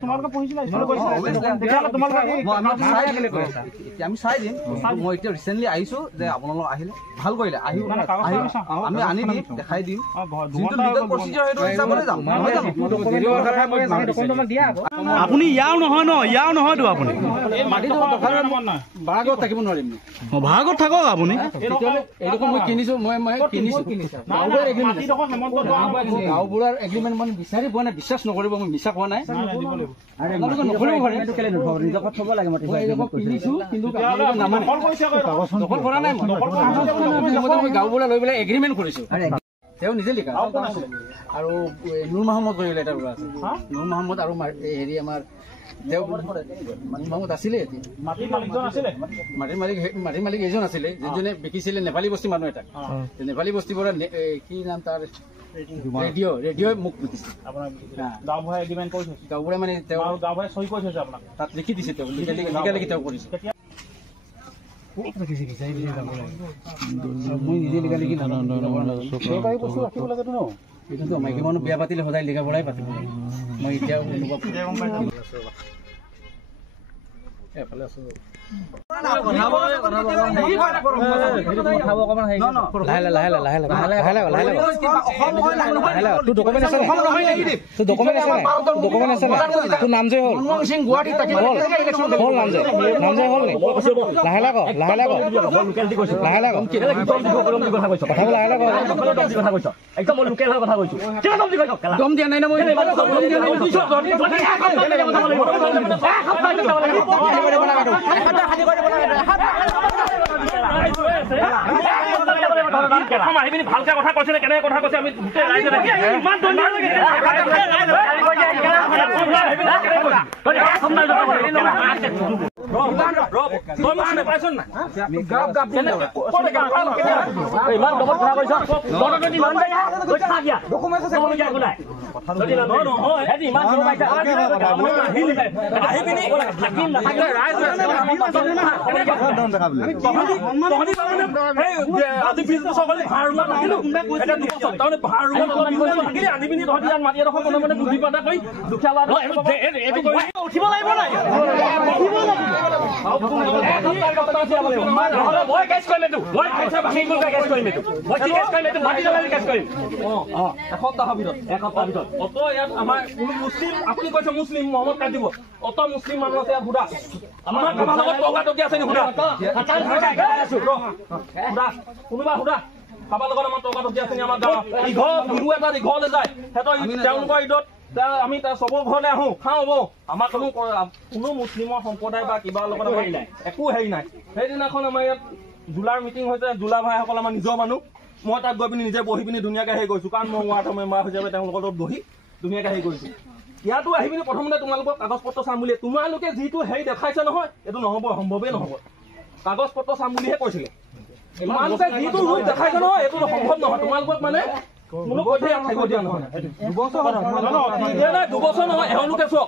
তোমালোকে পঢ়িছিলা স্কুল গৈছিলা তেতিয়াহ'লে তোমালোকে আমি চাই দিম মই এতিয়া ৰিচেণ্টলি আহিছোঁ যে আপোনালোক আহিলে ভাল কৰিলে আমি আনি দিম দেখাই দিম যিটো লিগেল প্ৰচিডিউৰ সেইটো হিচাপতে যাম আপুনি ইয়াও নহয় ন ইয়াও নহয়তো আপুনি ভাড়াঘৰত থাকিব নোৱাৰিম ভাড়াঘৰত থাকক আপুনি এইডোখৰ মই কিনিছোঁ গাঁওবুঢ়াৰ এগ্ৰিমেণ্ট মানে বিচাৰি পোৱা নাই বিশ্বাস নকৰিব মই মিছা কোৱা নাই গাঁওবুঢ়া লৈ পেলাই এগ্ৰিমেণ্ট কৰিছোঁ তেওঁ নিজে লিখা আৰু নুৰ মহম্মদ কৰিলে এটা ল'ৰা আছে নুৰ মহম্মদ আৰু হেৰি আমাৰ মহম্মদ আছিলে মাটিৰ মালিক এজন আছিলে যিজনে বিকিছিলে নেপালী বস্তি মানুহ এটাক নেপালী বস্তিৰ পৰা কি নাম তাৰ ৰেডিঅ'ই মোক বুজিছে গাঁওবুঢ়াই মানে তাত লিখি দিছে তেওঁ লিখি তেওঁ কৰিছে মই নিজে লিখা লিখি মাইকী মানুহ বিয়া পাতিলে সদায় লিখা পঢ়াই পাতিব মই এতিয়া এফালে আছো দম দিয়া নাই না মই ভালকে কথা কৈছে কেনেকে কথা কৈছে আমি মুছলিম মহম্মদ কাটিব অত মুছলিম মানুহ আছে হুদা আমাৰ টকা টকি আছে কোনোবা হুদা কাৰোবাৰ লগত আমাৰ টকা টকি আছে আমাৰ গাঁৱত ইঘৰ বিহু এটা ইঘৰলৈ যায় সিহঁতৰ তেওঁলোকৰ ঈদত আমি চবৰ ঘৰলৈ আহো খাওঁ বৌ আমাৰ কোনো মুছলিমৰ সম্প্ৰদায় বা কিবা লগত হেৰি নাই একো হেৰি নাই সেইদিনাখন আমাৰ ইয়াত জোলাৰ মিটিং হৈছে জোলা ভাইসকল আমাৰ নিজৰ মানুহ মই তাত গৈ পিনি নিজে বহি পিনি ধুনীয়াকৈ হেৰি কৰিছোঁ কাৰণ মই ৱাৰ্ড মেম্বাৰ হিচাপে তেওঁলোকৰ লগত বহি ধুনীয়াকৈ হেৰি কৰিছোঁ ইয়াতো আহি পিনি প্ৰথমতে তোমালোকক কাগজ পত্ৰ চাম বুলি তোমালোকে যিটো হেৰি দেখাইছে নহয় এইটো নহ'ব সম্ভৱেই নহ'ব কাগজ পত্ৰ চাম বুলিহে কৈছিলে তোমালোকে যিটো ৰূপ দেখাইছে নহয় এইটো সম্ভৱ নহয় তোমালোকক মানে দুবছৰ নহয় এওঁলোকে চোৱা